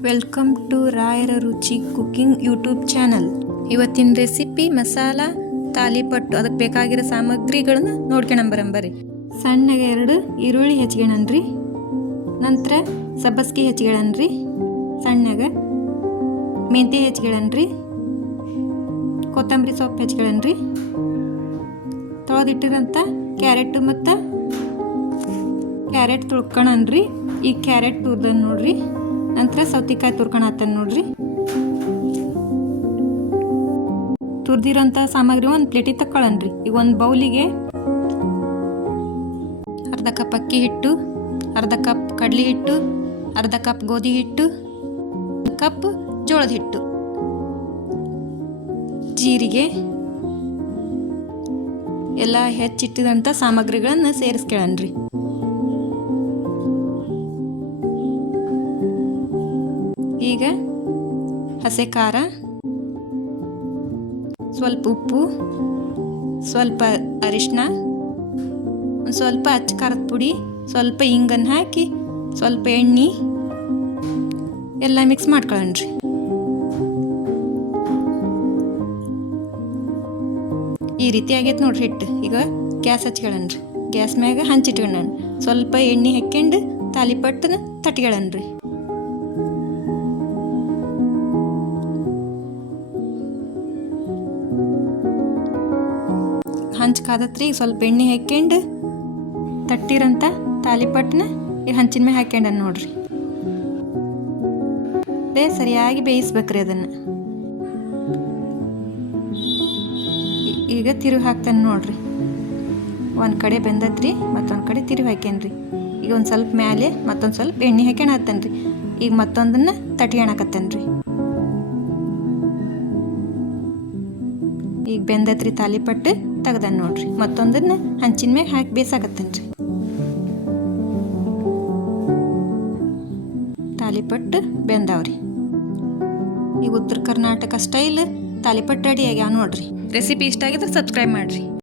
Welcome to ರಾಯರ ರುಚಿ cooking YouTube channel ಇವತ್ತಿನ ರೆಸಿಪಿ ಮಸಾಲ, ತಾಲಿಪಟ್ಟು, ಅದಕ್ಕೆ ಬೇಕಾಗಿರೋ ಸಾಮಗ್ರಿಗಳನ್ನ ನೋಡ್ಕೊಂಬರಂಬರಿ ಸಣ್ಣಗೆ ಎರಡು ಈರುಳ್ಳಿ ಹೆಚ್ಚಿಗೆಣನ್ರಿ. ನಂತರ ಸಬ್ಬಸ್ಗೆ ಹೆಚ್ಚಿಗೆಣನ್ರಿ. ಸಣ್ಣಗೆ ಮೆಂತೆ ಹೆಚ್ಚಿಗೆಣನ್ರಿ. ಕೊತ್ತಂಬರಿ ಸೊಪ್ಪು ಹೆಚ್ಚಿಗೆಣನ್ರಿ. ತೊಳೆದಿಟ್ಟಿರೋಂಥ ಕ್ಯಾರೆಟು ಮತ್ತು ಕ್ಯಾರೆಟ್ ತುಳ್ಕೊಳನ್ರಿ ಈ ಕ್ಯಾರೆಟ್ ತುರ್ದನ್ ನೋಡ್ರಿ. ನಂತರ ಸೌತಿಕಾಯಿ ತುರ್ಕೊಳತ್ತನ್ ನೋಡ್ರಿ. ತುರ್ದಿರೋಂಥ ಸಾಮಗ್ರಿ ಒಂದು ಪ್ಲೇಟಿಗೆ ತಕ್ಕೊಳ್ಳನ್ರಿ ಈಗ ಒಂದು ಬೌಲಿಗೆ ಅರ್ಧ ಕಪ್ ಅಕ್ಕಿ ಹಿಟ್ಟು, ಅರ್ಧ ಕಪ್ ಕಡಲೆ ಹಿಟ್ಟು, ಅರ್ಧ ಕಪ್ ಗೋಧಿ ಹಿಟ್ಟು ಕಪ್ ಜೋಳದ ಹಿಟ್ಟು. ಜೀರಿಗೆ ಎಲ್ಲ ಹೆಚ್ಚಿಟ್ಟಿದಂಥ ಸಾಮಗ್ರಿಗಳನ್ನು ಸೇರಿಸ್ಕೊಳ್ಳನ್ರಿ ಈಗ ಹಸೆ ಖಾರ, ಸ್ವಲ್ಪ ಉಪ್ಪು, ಸ್ವಲ್ಪ ಅರಿಶಿನ ಒಂದು ಸ್ವಲ್ಪ ಅಚ್ಚ ಖಾರದ ಪುಡಿ, ಸ್ವಲ್ಪ ಹಿಂಗನ್ನು ಹಾಕಿ, ಸ್ವಲ್ಪ ಎಣ್ಣೆ, ಎಲ್ಲ ಮಿಕ್ಸ್ ಮಾಡ್ಕೊಳ್ಳೋಣ್ರಿ. ಈ ರೀತಿ ಆಗೈತೆ ನೋಡ್ರಿ ಹಿಟ್ಟು. ಈಗ ಗ್ಯಾಸ್ ಹಚ್ಕೊಳ್ಳೋಣ್ರಿ. ಗ್ಯಾಸ್ ಮ್ಯಾಗ ಹಂಚಿಟ್ಕೊಳ್ಳೋಣ ಸ್ವಲ್ಪ ಎಣ್ಣೆ ಹಾಕ್ಕೊಂಡು ತಾಲಿಪಟ್ಟನ ತಟ್ಕೊಳ್ಳೋಣ್ರಿ. ಹಂಚ್ ಕಾದತ್ರಿ ಸ್ವಲ್ಪ ಎಣ್ಣೆ ಹಾಕ್ಯಂಡು ತಟ್ಟಿರಂತ ತಾಲಿಪಟ್ಟನ ಈಗ ಹಂಚಿನ ಮೇಲೆ ಹಾಕ್ಯಂಡ ನೋಡ್ರಿ. ಬೇ, ಸರಿಯಾಗಿ ಬೇಯಿಸ್ಬೇಕ್ರಿ ಅದನ್ನು. ಈಗ ತಿರುವು ಹಾಕ್ತಾನೆ ನೋಡ್ರಿ. ಒಂದು ಕಡೆ ಬೆಂದತ್ರಿ, ಮತ್ತೊಂದು ಕಡೆ ತಿರುವು ಹಾಕ್ಯಾನ್ರಿ. ಈಗ ಒಂದು ಸ್ವಲ್ಪ ಮೇಲೆ ಮತ್ತೊಂದು ಸ್ವಲ್ಪ ಎಣ್ಣೆ ಹಾಕ್ಯಣ ಹತ್ತನ್ರಿ ಈಗ ಮತ್ತೊಂದನ್ನ ತಟ್ಕೊಳಕತ್ತನ್ರಿ ಈಗ ಬೆಂದತ್ರಿ ತಾಲಿಪಟ್ಟು ತೆಗ್ದಾನ ನೋಡ್ರಿ. ಮತ್ತೊಂದನ್ನ ಹಂಚಿನ ಮ್ಯಾಗ ಹಾಕಿ ಬೇಸಾಗತ್ತೇನ್ರಿ ತಾಲಿಪಟ್ಟು ಬೆಂದಾವ್ರಿ. ಈಗ ಉತ್ತರ ಕರ್ನಾಟಕ ಸ್ಟೈಲ್ ತಾಲಿಪಟ್ಟು ರೆಡಿ ಆಗ್ಯಾವ ನೋಡ್ರಿ. ರೆಸಿಪಿ ಇಷ್ಟ ಆಗಿದ್ರೆ ಸಬ್ಸ್ಕ್ರೈಬ್ ಮಾಡ್ರಿ.